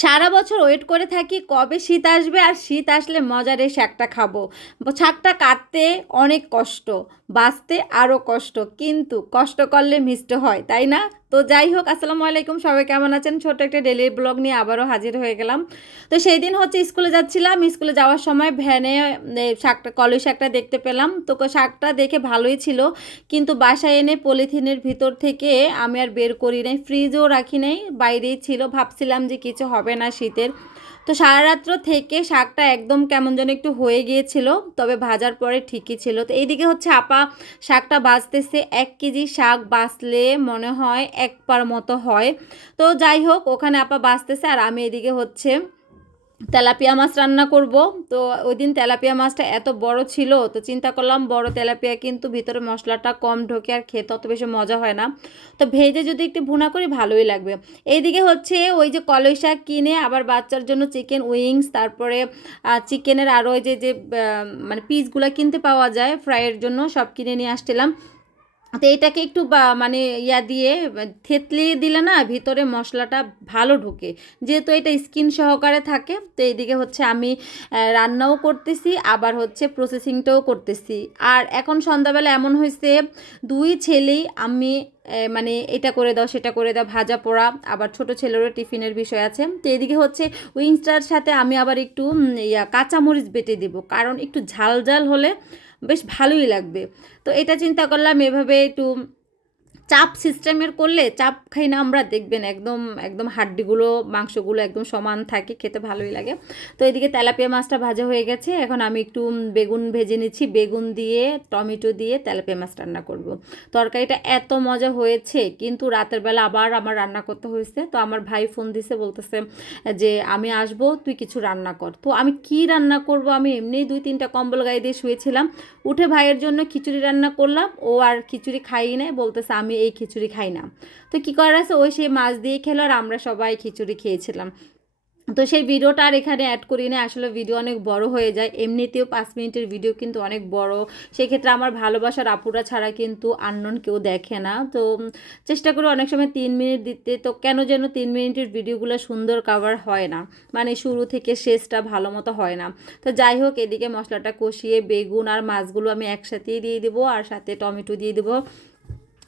সারা বছর ওয়েট করে থাকি কবে শীত আসবে আর শীত আসলে মজার এই শাকটা খাব। শাকটা কাটতে অনেক কষ্ট, বাঁচতে আরও কষ্ট, কিন্তু কষ্ট করলে মিষ্ট হয়, তাই না? তো যাই হোক আসসালামু আলাইকুম। সবাই কেমন আছেন? ছোট একটা ডেলি ব্লগ নিয়ে আবারও হাজির হয়ে গেলাম। তো সেই দিন হচ্ছে স্কুলে যাচ্ছিলাম। স্কুলে যাওয়ার সময় ভ্যানে শাকটা, কলই শাকটা দেখতে পেলাম। তো শাকটা দেখে ভালোই ছিল। কিন্তু বাসায় এনে পলিথিনের ভিতর থেকে আমি আর বের করি নাই। ফ্রিজও রাখি নাই। বাইরেই ছিল। ভাবছিলাম যে কিছু হবে না শীতের। তো সারা রাত্র থেকে শাকটা একদম কেমন যেন একটু হয়ে গিয়েছিল। তবে ভাজার পরে ঠিকই ছিল। তো এইদিকে হচ্ছে আপা শাকটা বাজতেছে। এক কেজি শাক বাঁচলে মনে হয় এক পার মতো হয়। তো যাই হোক, ওখানে আপা বাঁচতেছে আর আমি এদিকে হচ্ছে তেলাপিয়া মাছ রান্না করব। তো ওই দিন তেলাপিয়া মাছটা এত বড় ছিল, তো চিন্তা করলাম বড় তেলাপিয়া কিন্তু ভিতরে মশলাটা কম ঢোকে আর খেতে অত বেশি মজা হয় না। তো ভেজে যদি একটু ভুনা করি, ভালোই লাগবে। এইদিকে হচ্ছে ওই যে কলই শাক কিনে আবার বাচ্চার জন্য চিকেন উইংস, তারপরে চিকেনের আরও যে যে মানে পিসগুলো কিনতে পাওয়া যায় ফ্রাইয়ের জন্য সব কিনে নিয়ে আসছিলাম। তো এটাকে একটু মানে ইয়া দিয়ে, থেতলে দিলে না ভিতরে মশলাটা ভালো ঢোকে। যেহেতু এটা স্কিন সহকারে থাকে, তো এইদিকে হচ্ছে আমি রান্নাও করতেছি, আবার হচ্ছে প্রসেসিংটাও করতেছি। আর এখন সন্ধ্যাবেলা এমন হয়েছে, দুই ছেলেই আমি মানে এটা করে দাও, সেটা করে দাও, ভাজা পোড়া, আবার ছোট ছেলেরও টিফিনের বিষয় আছে। তো এদিকে হচ্ছে উইংসটার সাথে আমি আবার একটু ইয়া কাঁচামরিচ বেটে দেবো, কারণ একটু ঝাল ঝাল হলে বেশ ভালোই লাগবে। তো এটা চিন্তা করলাম এভাবে একটু চাপ সিস্টেমের করলে চাপ খাই না, আমরা দেখবেন একদম একদম হাড্ডিগুলো, মাংসগুলো একদম সমান থাকে, খেতে ভালোই লাগে। তো এদিকে তেলাপিয়া মাছটা ভাজা হয়ে গেছে, এখন আমি একটু বেগুন ভেজে নিচ্ছি, বেগুন দিয়ে, টমেটো দিয়ে তেলাপিয়া মাছ রান্না করব। তরকারিটা এত মজা হয়েছে, কিন্তু রাতের বেলা আবার আমার রান্না করতে হয়েছে, তো আমার ভাই ফোন দিছে, বলতেছে যে, আমি আসব, তুই কিছু রান্না কর। তো আমি কি রান্না করব, আমি এমনিই দুই তিনটা কম্বল গায়ে দিয়ে শুয়েছিলাম। উঠে ভাইয়ের জন্য খিচুড়ি রান্না করলাম, ও আর খিচুড়ি খাই নাই, বলতেছে আমি এই খিচুড়ি খাই না। তো কী করার আছে? ওই সেই মাছ দিয়ে খেলো আর আমরা সবাই খিচুড়ি খেয়েছিলাম। তো সেই ভিডিওটা আর এখানে অ্যাড করি না আসলে ভিডিও অনেক বড় হয়ে যায়। এমনিতেও পাঁচ মিনিটের ভিডিও কিন্তু অনেক বড়। সেক্ষেত্রে আমার ভালোবাসার আপুরা ছাড়া কিন্তু আননোন কেউ দেখে না। তো চেষ্টা করি অনেক সময় তিন মিনিট দিতে। তো কেন যেন তিন মিনিটের ভিডিওগুলো সুন্দর কাভার হয় না। মানে শুরু থেকে শেষটা ভালো মতো হয় না। তো যাই হোক, এদিকে মশলাটা কষিয়ে বেগুন আর মাছগুলো আমি একসাথেই দিয়ে দেবো। আর সাথে টমেটো দিয়ে দেবো।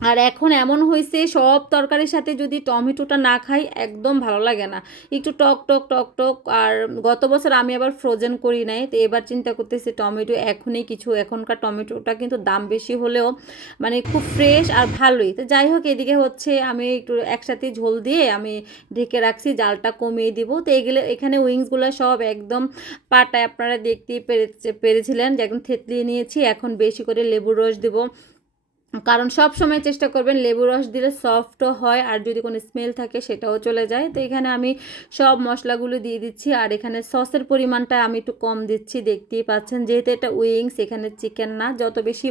আর এখন এমন হয়েছে সব তরকারির সাথে যদি টমেটোটা না খাই, একদম ভালো লাগে না। একটু টক টক টক টক, আর গত বছর আমি আবার ফ্রোজেন করি নাই, তো এবার চিন্তা করতেছি টমেটো এখনই কিছু, এখনকার টমেটোটা কিন্তু দাম বেশি হলেও মানে খুব ফ্রেশ আর ভালোই। তো যাই হোক, এদিকে হচ্ছে আমি একটু একসাথে ঝোল দিয়ে আমি ঢেকে রাখছি, জালটা কমিয়ে দিব। তো এগুলো, এখানে উইংসগুলো সব একদম পাটায় আপনারা দেখতেই পেরে পেরেছিলেন যে একদম থেতলিয়ে নিয়েছি, এখন বেশি করে লেবুর রস দেবো। কারণ সব সময় চেষ্টা করবেন লেবু রস দিলে সফটও হয়, আর যদি কোনো স্মেল থাকে সেটাও চলে যায়। তো এখানে আমি সব মশলাগুলো দিয়ে দিচ্ছি, আর এখানে সসের পরিমাণটা আমি একটু কম দিচ্ছি, দেখতেই পাচ্ছেন। যেহেতু এটা উইংস এখানে চিকেন না। যত বেশি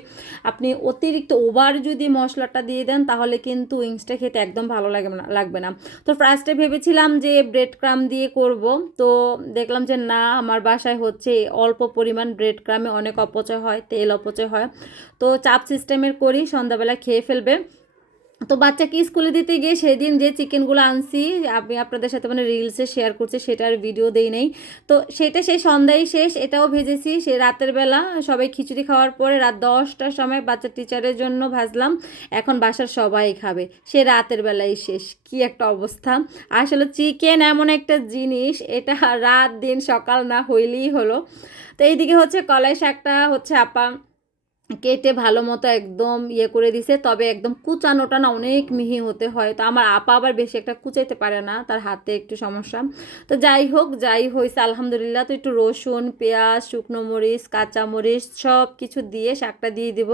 আপনি অতিরিক্ত ওভার যদি মশলাটা দিয়ে দেন, তাহলে কিন্তু উইংসটা খেতে একদম ভালো লাগবে না লাগবে না। তো ফার্স্টে ভেবেছিলাম যে ব্রেড ক্রাম দিয়ে করব। তো দেখলাম যে না, আমার বাসায় হচ্ছে অল্প পরিমাণ ব্রেড ক্রামে অনেক অপচয় হয়, তেল অপচয় হয়। তো চাপ সিস্টেমের করি সন্ধ্যাবেলা খেয়ে ফেলবে। তো বাচ্চাকে স্কুলে দিতে গিয়ে সেদিন যে চিকেনগুলো আনছি, আমি আপনাদের সাথে মানে রিলসে শেয়ার করছি সেটার ভিডিও দেই নেই। তো সেটা সেই সন্ধ্যায় শেষ, এটাও ভেজেছি। সে রাতের বেলা সবাই খিচুড়ি খাওয়ার পরে রাত দশটার সময় বাচ্চা টিচারের জন্য ভাজলাম। এখন বাসার সবাই খাবে। সে রাতের বেলায় শেষ। কি একটা অবস্থা। আসলে চিকেন এমন একটা জিনিস, এটা রাত দিন সকাল না হইলেই হলো। তো এইদিকে হচ্ছে কলাই শাকটা হচ্ছে আপা কেটে ভালো মতো একদম ইয়ে করে দিছে। তবে একদম কুচানোটা না অনেক মিহি হতে হয়। তো আমার আপা আবার বেশি একটা কুচাইতে পারে না, তার হাতে একটু সমস্যা। তো যাই হোক, যাই হয়েছে আলহামদুলিল্লাহ। তো একটু রসুন, পেঁয়াজ, শুকনো মরিচ, কাঁচা মরিচ সব কিছু দিয়ে শাকটা দিয়ে দিব।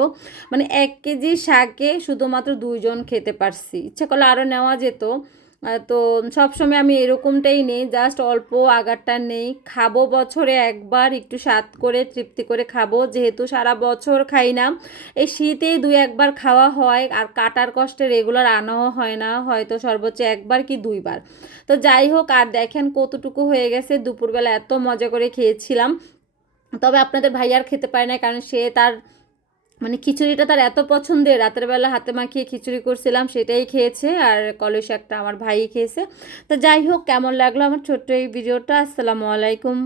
মানে এক কেজি শাকে শুধুমাত্র দুইজন খেতে পারছি। ইচ্ছা করলে আরও নেওয়া যেত। তো সবসময় আমি এরকমটাই নেই জাস্ট অল্প আগারটা নেই। খাব বছরে একবার, একটু স্বাদ করে, তৃপ্তি করে খাব। যেহেতু সারা বছর খাই না, এই শীতেই দুই একবার খাওয়া হয়, আর কাটার কষ্টে রেগুলার আনাও হয় না, হয়তো সর্বোচ্চ একবার কি দুইবার। তো যাই হোক, আর দেখেন কতটুকু হয়ে গেছে, দুপুরবেলা এত মজা করে খেয়েছিলাম। তবে আপনাদের ভাই আর খেতে পারে না, কারণ সে তার মানে খিচুড়িটা তার এত পছন্দের, রাতের বেলা হাতে মাখিয়ে খিচুড়ি করছিলাম সেটাই খেয়েছে আর কলই একটা আমার ভাই খেয়েছে। তো যাই হোক, কেমন লাগল আমার ছোট্ট এই ভিডিওটা? আসসালামু আলাইকুম।